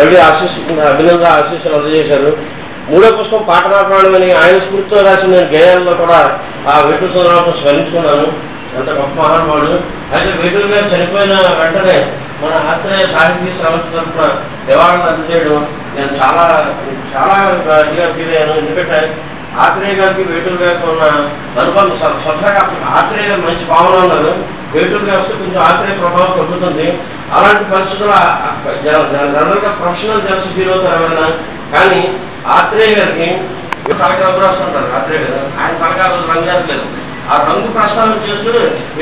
మళ్ళీ అభినందన ఆశీస్సులు అందజేశారు. మూడో పుస్తకం పాటనా ప్రాణం అని ఆయన స్ఫూర్తితో రాసిన గేయాల్లో కూడా ఆ వేటూరు సుందరరావును స్మరించుకున్నాను. ఎంత గొప్ప మహానుభావుడు. అయితే వేటూరు గారు చనిపోయిన వెంటనే మన ఆత్రేయ సాహితీ సంస్థ తరఫున నివాళులు అందజేయడం నేను చాలా చాలా ఇదిగా ఫీల్ అయ్యాను. ఎందుకంటే ఆత్రేయ గారికి వేటూరు గారికి ఉన్న అనుబంధం స్వతహాగా ఆత్రేయ గారు మంచి భావన ఉన్నారు. వేటూరు గారు వస్తే కొంచెం ఆత్రేయ ప్రభావం తగ్గుతుంది. అలాంటి పరిస్థితుల్లో జనరల్గా ప్రొఫెషనల్ జర్స్ ఫీల్ అవుతారు ఎవరైనా. కానీ ఆత్రేయ గారికి తలకాలు రాస్తుంటారు. ఆత్రేయ గారు ఆయన తలకాలు రంగు చేస్తలేదు. ఆ రంగు ప్రస్తావన చేస్తూ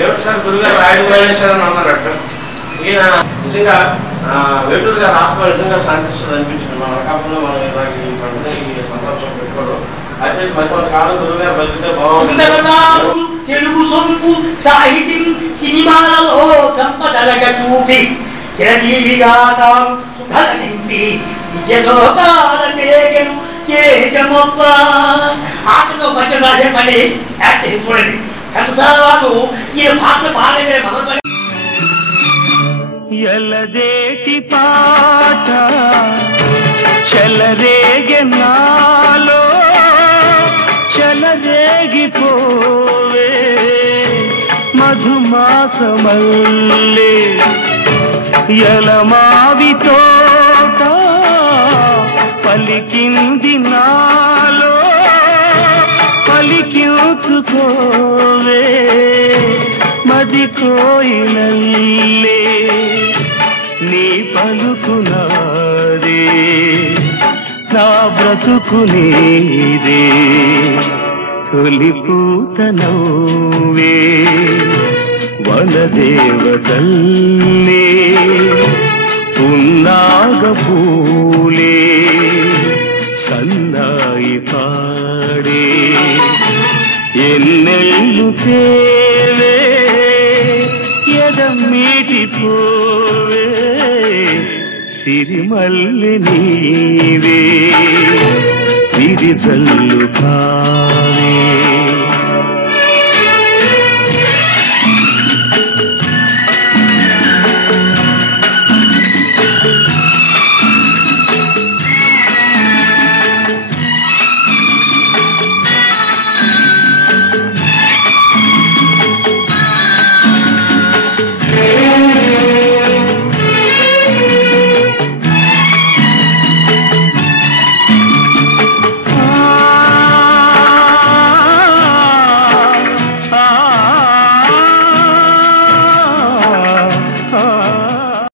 ఏమిటిసారి గురుగారు రాయడం మానేశారని అన్నారట. ఈయన నిజంగా వేటూరు గారు ఆత్మ నిజంగా శాంతిస్తుంది అనిపించింది. మన రకాలంలో మనం ఇలాగ ఈ పండుగ సంతోషం పెట్టుకోవడం. అయితే మరి కొంతకాలం గురుగారు బతికితే బాగుంటుంది. తెలుగు సొంపు సాహిత్యం సినిమాలలో సంపదలగా చూపి చిరజీవిగా సుఖల నింపి విద్యలోకాల తేగను తేజమొప్ప. ఆటలో మధ్య రాసే పని చూడండి. కనసాలు ఈ పాటలు పాడలే మన ఎలదేటి పాట చెలరేగె నాలో చెలరేగిపోవే మధుమాసమల్లే ఎలమావి తోట పలికింది నాలో పలికించుకోవే మది కోయిలల్లే నీ పలుకునాదే నా బ్రతుకు నీదే తొలిపూత నవ్వే వనదేవతల్లే పున్నాగ పూలే సన్నాయి పాడే ఎన్నెల్లు తేవే ఎదమ్మీటిపోవే సిరిమల్లి నీవే విరిజల్లు కావే.